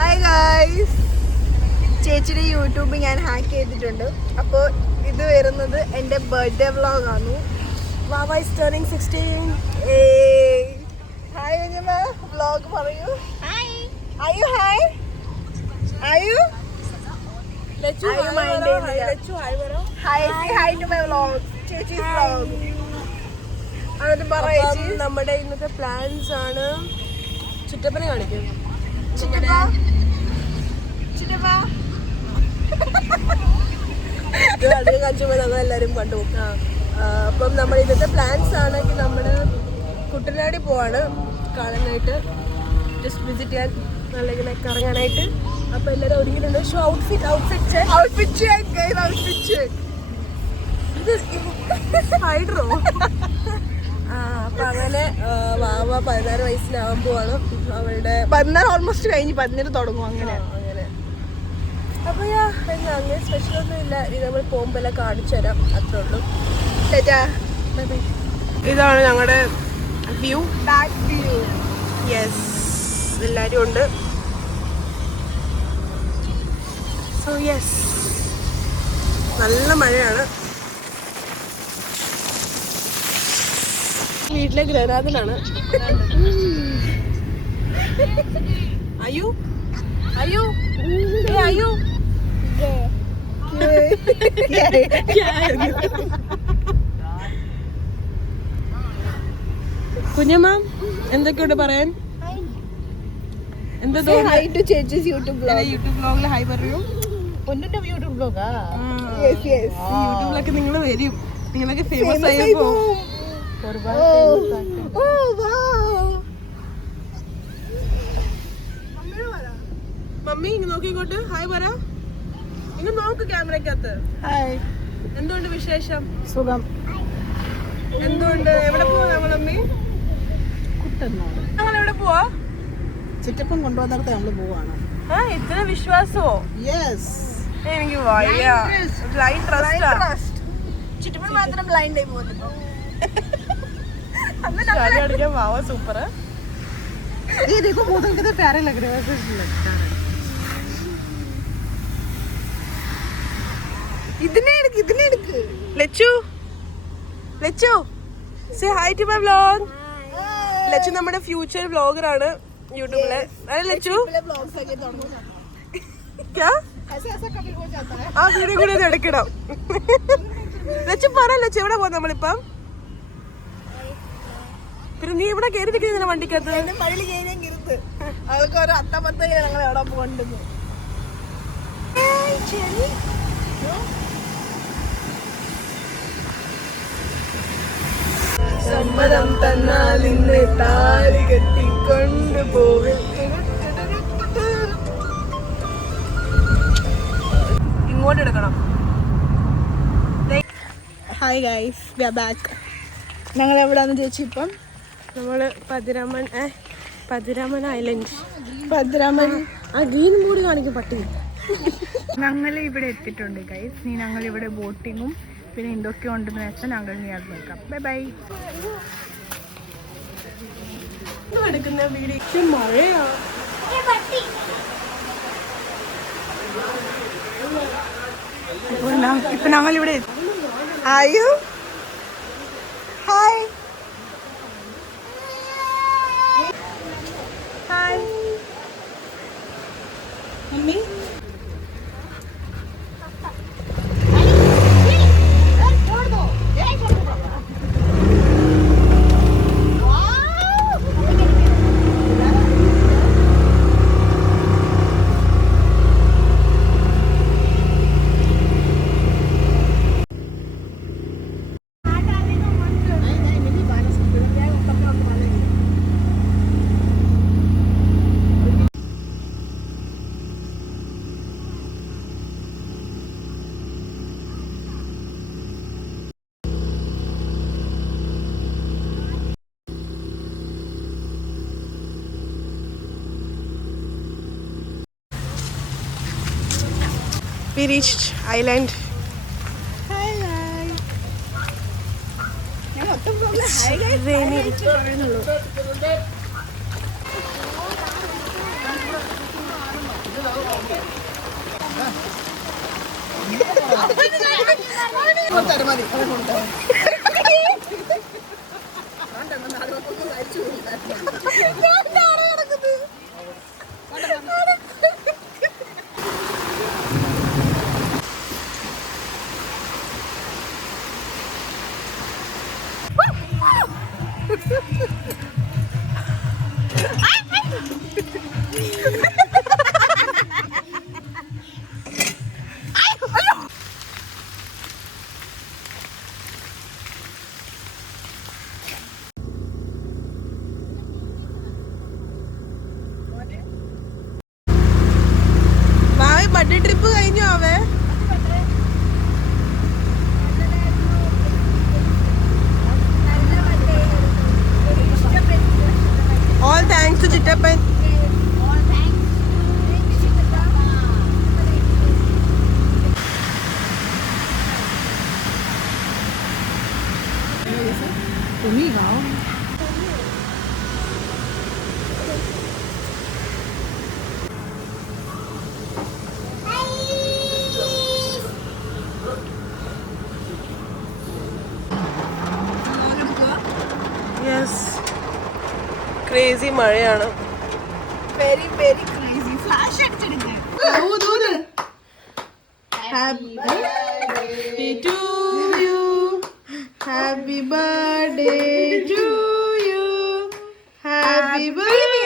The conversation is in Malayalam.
ഹായ് ഗൈസ്, ചേച്ചിയുടെ യൂട്യൂബ് ഞാൻ ഹാക്ക് ചെയ്തിട്ടുണ്ട്. അപ്പോൾ ഇത് വരുന്നത് എൻ്റെ ബർത്ത്ഡേ വ്ളോഗാണ്. വാവ is turning 16. Hi Kunjamma, vlog പറയൂ. ഹായ്, ആയു ഹായ്, ആയു നമ്മുടെ ഇന്നത്തെ പ്ലാൻസ് ആണ്. ചുറ്റപ്പനെ കാണിക്കും. എല്ലാരും കണ്ടു. അപ്പം നമ്മുടെ ഇന്നത്തെ പ്ലാൻസ് ആണെങ്കിൽ നമ്മള് കുട്ടനാടി പോവാണ് കാണാനായിട്ട്, ജസ്റ്റ് വിസിറ്റ് ചെയ്യാൻ, നല്ല ഇങ്ങനെ കറങ്ങാനായിട്ട്. അപ്പൊ എല്ലാരും ഒരുങ്ങിയിട്ടുണ്ട്. Show outfit hydro. അപ്പൊ അങ്ങനെ വാവ 16 വയസ്സിലാവാൻ പോവാണ്. അവളുടെ 16 ഓൾമോസ്റ്റ് കഴിഞ്ഞ് 17 തുടങ്ങും. അങ്ങനെ അപ്പൊ അങ്ങനെ സ്പെഷ്യൽ ഒന്നും ഇല്ല. ഇത് നമ്മൾ പോകുമ്പോ എല്ലാം കാണിച്ചു തരാം, അത്രേ ഉള്ളൂ. ഇതാണ് ഞങ്ങളുടെ വ്യൂ, ബാക്ക് വ്യൂ. യെസ്, എല്ലാരും ഉണ്ട്. സോ യെസ്, നല്ല മഴയാണ്. വീട്ടിലെ ഗ്രഹനാഥനാണ്. അയ്യോ അയ്യോ അയ്യോ കുഞ്ഞമ്മ എന്തൊക്കെയുണ്ട് പറയാൻ? എന്താ യൂട്യൂബ് വ്ലോഗിൽ ഹായ് പറയൂ. യൂട്യൂബിലൊക്കെ നിങ്ങൾ വരും, നിങ്ങളൊക്കെ ഫേമസ് ആയി പോകും. മമ്മി ഇങ്ങ് നോക്കി ഇങ്ങോട്ട് ഹായ് പറ. ഇങ്ങ് നോക്ക് ക്യാമറക്കകത്ത്. ഹായ്, എന്തുകൊണ്ട് വിശേഷം? സുഖം. എന്തുകൊണ്ട്? എവിടെ പോവാ നമ്മളമ്മി? ഞങ്ങൾ എവിടെ പോവാ? ചുറ്റപ്പം കൊണ്ടുവന്നിടത്ത് നമ്മള് പോവാണ്. ഇത്ര വിശ്വാസമോ? യെസ്, എനിക്ക് വയ്യ. Blind trust. ചുറ്റപ്പം മാത്രം ബ്ലൈൻഡ് ആയി പോകുന്നു. അടിക്കാൻ വാവ സൂപ്പർ. प्यारे लग रहे हैं. ഇതിനെ എടുക്ക്. Lachu say hi to my vlog. Lachu നമ്മുടെ ഫ്യൂച്ചർ വ്ലോഗറാണ് യൂട്യൂബില്. അല്ലേ ലച്ചു? ആ വീഡിയോ കൂടെ ഒന്ന് എടുക്കണം. ലച്ചു പറ, ലച്ചു എവിടെ പോവാ നമ്മളിപ്പം? പിന്നെ നീ ഇവിടെ കയറിയിരിക്കുന്ന വണ്ടിക്കകത്ത്? അതൊക്കെ ഒരു അത്തപ്പത്ത ഞങ്ങൾ എവിടെ പോകണ്ടെന്ന്. സമ്മതം തന്നാൽ ഇന്ന് താലി കെട്ടിക്കൊണ്ടുപോകും. ഇങ്ങോട്ട് എടുക്കണം. Hi guys, we are back. ഞങ്ങൾ എവിടെയാന്ന് ചോദിച്ചു. ഇപ്പം നമ്മള് പതിരാമൻ ഐലൻഡ്. ഭദ്രാമൻ ആ ഗ്രീൻ ബോർഡ് കാണിക്കും പട്ടി. ഞങ്ങൾ ഇവിടെ എത്തിയിട്ടുണ്ട് ഗൈസ്. ഇനി ഞങ്ങൾ ഇവിടെ ബോട്ടിങ്ങും പിന്നെ എന്തൊക്കെ ഉണ്ടെന്ന് വെച്ചാൽ ഞങ്ങൾ ഇനി അത് നോക്കാം. Bye bye. എടുക്കുന്ന വീഡിയോ മഴയാ. ഇപ്പൊ ഞങ്ങൾ ഇവിടെ ആയു hi hi mummy. We reached island. It's raining. Birthday trip കഴിഞ്ഞു ആവേ. ഓൾ താങ്ക്സ് ടു ചിറ്റപ്പൻ. ക്രേസി മഴയാണ്. Very very crazy. ഫ്ലാഷ് അടിച്ചെടുക്കുക. Happy to you, happy birthday to you, happy birthday.